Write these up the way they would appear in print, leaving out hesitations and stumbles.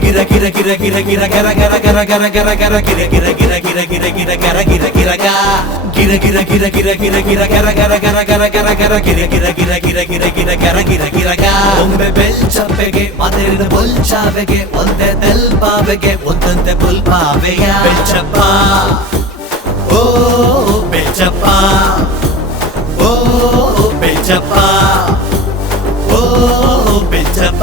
gira gira gira gira gira gara gara gara gara gara gara gira gira gira gira gira gira gara gira gira ga gira gira gira gira gira gira gara gara gara gara gara gara gira gira gira gira gira gira gara gira gira ga ಒಮ್ಮೆ ಬೆಲ್ಚಪ್ಪೆಗೆ ಮಾತೆರಡು ಬೊಲ್ಚಾವೆಗೆ ಒಂದೇ ತೆಲ್ಪಾವೆಗೆ ಒಂದಂತೆ ಬುಲ್ಪಾವೆಯ ಬೆಲ್ಚಪ್ಪ ಓ ಬೆಲ್ಚಪ್ಪ ಓ ಬೆಲ್ಚಪ್ಪ ಓ ಬೆಲ್ಚಪ್ಪ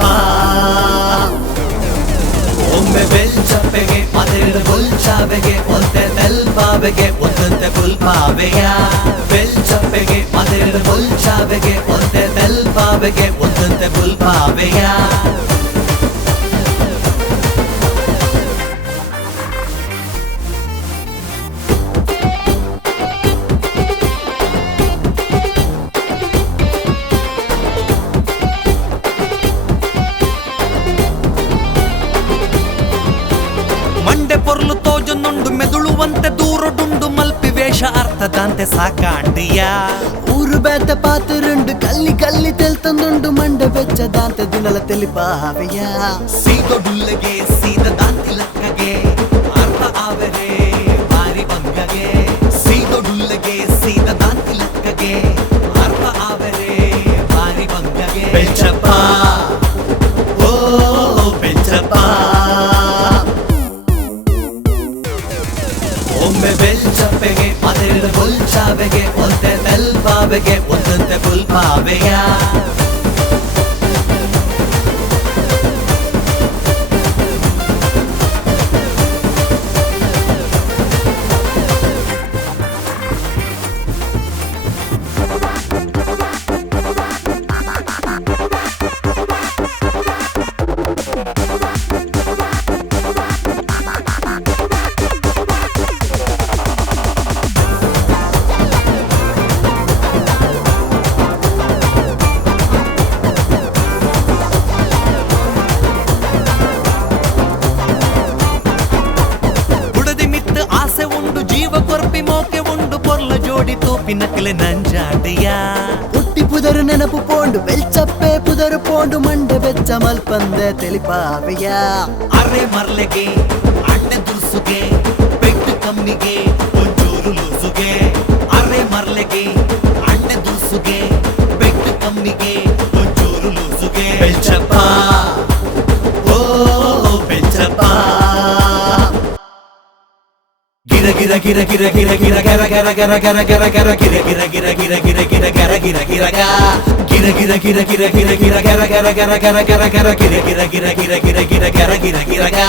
ಒಮ್ಮೆ ಬೆಲ್ಚಪ್ಪೆಗೆ ಮಾತೆರಡು ಬೊಲ್ಚಾವೆಗೆ ಒಂದೇ ತೆಲ್ಪಾವೆಗೆ ಒಂದಂತೆ ಬುಲ್ಪಾವೆಯ ಬೆಲ್ಚಪ್ಪೆಗೆ ಮಾತೆರಡು ಬೊಲ್ಚಾವೆಗೆ ಒಂದೇ ತೆಲ್ಪಾವೆಗೆ ಒಂದಂತೆ ಬುಲ್ಪಾವೆಯ ಮಂಡೆ ಪೊರ್ಲು ತೋಜೊಂದುಂಡು ಮೆದುಳುವಂತೆ ದೂರಡುಂಡು ಮಲ್ಪಿ ವೇಷ ಅರ್ಥದಂತೆ ಸಾಕಾಂಡಿಯ ಊರು ಬೇತ ಪಾತರುಂಡು ಕಲ್ಲಿ ಕಲ್ಲಿ ತೆಲ್ತಂದುಂಡು ಮಂಡೆ ಬೆಚ್ಚದಾಂತೆ ದಿನಲ ತೆಲಿಪಾವೆಯ ಸೀದೊಡುಲ್ಲಗೆ ಸೀದ ದಾಂತಿ ಲಕ್ಕಗೆ ಅರ್ಥ ಆವೆರೆ ಬಾರಿ ಬಂಗಗೆ ಸೀದೊಡುಲ್ಲಗೆ ಸೀದ ದಾಂತಿ ಲಕ್ಕಗೆ ಅರ್ಥ ಆವೆರೆ ಬಾರಿ ಬಂಗಗೆ ಬೆಲ್ಚಪ್ಪ ಓ ಬೆಲ್ಚಪ್ಪ ಒಮ್ಮೆ ಬೆಲ್ಚಪ್ಪೆಗೆ ಮಾತೆರಡು ಬೊಲ್ಚಾವೆಗೆ ಒಂದೇ ತೆಲ್ಪಾವೆಗೆ ಒಂದಂತೆ ಬುಲ್ಪಾವೆಯ ಆಸೆ ಉಂಡು ಜೀವ ಕೊರ್ಪಿ ಮೋಕೆ ಉಂಡು ಪೊರ್ಲ ಜೋಡಿ ತೂಪಿ ನಕಲೆ ನಂಜಾಡಿಯ ಹುಟ್ಟಿ ಪುದರು ನೆನಪು ಪೋಂಡು ಬೆಲ್ಚಪ್ಪೆ ಪುದರು ಪೋಂಡು ಮಂಡೆ ಬೆಚ್ಚ ಮಲ್ಪಂದೆ ತೆಲಿಪಾವೆಯ ಅರೆ ಮರ್ಲೆಗೆ ಅಡ್ಡ ದುರ್ಸುಗೆ ಪೆಟ್ಟು ಕಮ್ಮಿಗೆ ಒಂಚೂರು ಲೂಸುಗೆ ಅರೆ ಮರ್ಲೆಗೆ ಅಡ್ಡ ದುರ್ಸುಗೆ ಪೆಟ್ಟು ಕಮ್ಮಿಗೆ ಒಂಚೂರು ಲೂಸುಗೆ ಬೆಲ್ಚಪ್ಪ ಓ ಬೆಲ್ಚಪ್ಪ gira gira gira gira gira gira gara gara gara gara gara gara gira gira gira gira gira gira gara gira gira ga gira gira gira gira gira gira gara gara gara gara gara gara gira gira gira gira gira gira gira gara gira gira ga